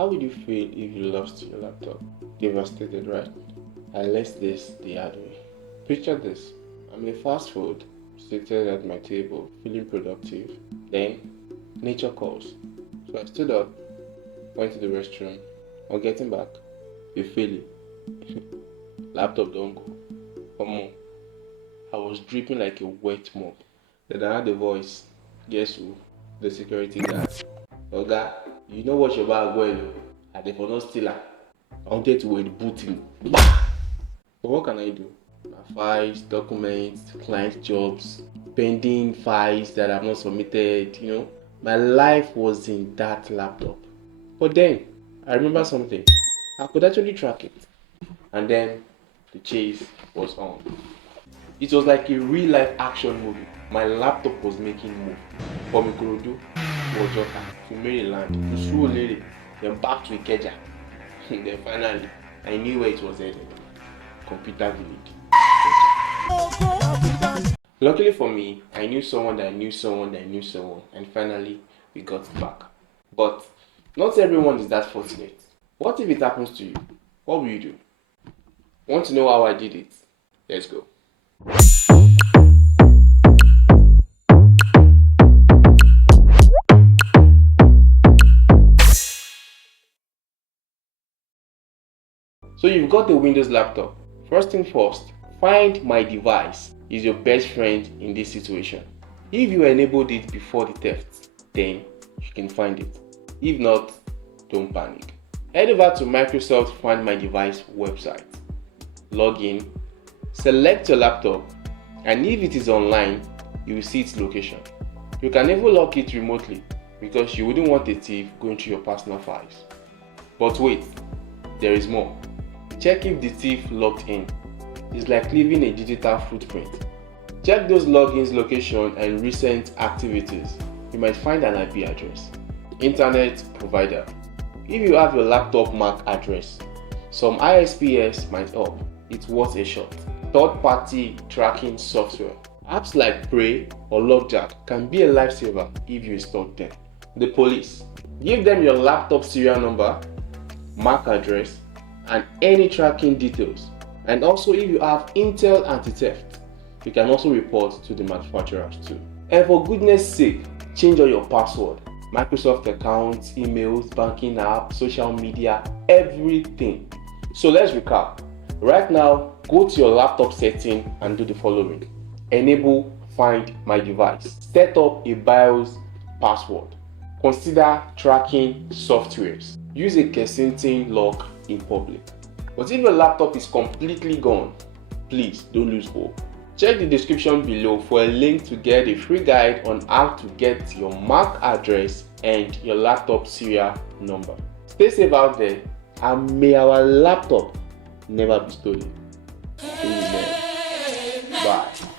How would you feel if you lost your laptop? Devastated, right? I lost this the hard way. Picture this. I'm in fast food, seated at my table, feeling productive. Then, nature calls. So I stood up, went to the restroom. On getting back, you feel it. Laptop don't go. Come on. I was dripping like a wet mop. Then I heard a voice. Guess who? The security guard. Oga, you know what your bag well, and if not steal am, I wanted to wait booting. But what can I do? My files, documents, client jobs, pending files that I've not submitted, my life was in that laptop. But then I remember something. I could actually track it. And then the chase was on. It was like a real life action movie. My laptop was making move. From Ikorodu to Ojota to Maryland to Surulere, then back to Ikeja. Then finally, I knew where it was headed. Computer Village. Luckily for me, I knew someone that knew someone that knew someone, and finally, we got it back. But not everyone is that fortunate. What if it happens to you? What will you do? Want to know how I did it? Let's go. So you've got the Windows laptop. First thing first, find my device is your best friend in this situation. If you enabled it before the theft, then you can find it. If not, don't panic. Head over to Microsoft Find My Device website. Log in, select your laptop, and if it is online, you will see its location. You can even lock it remotely because you wouldn't want a thief going through your personal files. But wait, there is more. Check if the thief logged in. It's like leaving a digital footprint. Check those logins location and recent activities. You might find an IP address. Internet provider. If you have your laptop MAC address, some ISPs might help. It's worth a shot. Third-party tracking software. Apps like Prey or Lockjack can be a lifesaver if you install them. The police. Give them your laptop serial number, MAC address, and any tracking details. And also, if you have Intel anti-theft, you can also report to the manufacturers too. And for goodness sake, change all your password. Microsoft accounts, emails, banking apps, social media, everything. So let's recap. Right now, go to your laptop setting and do the following. Enable Find My Device. Set up a BIOS password. Consider tracking softwares. Use a Kensington lock in public. But if your laptop is completely gone, please don't lose hope. Check the description below for a link to get a free guide on how to get your MAC address and your laptop serial number. Stay safe out there, and may our laptop never be stolen. Amen. Bye.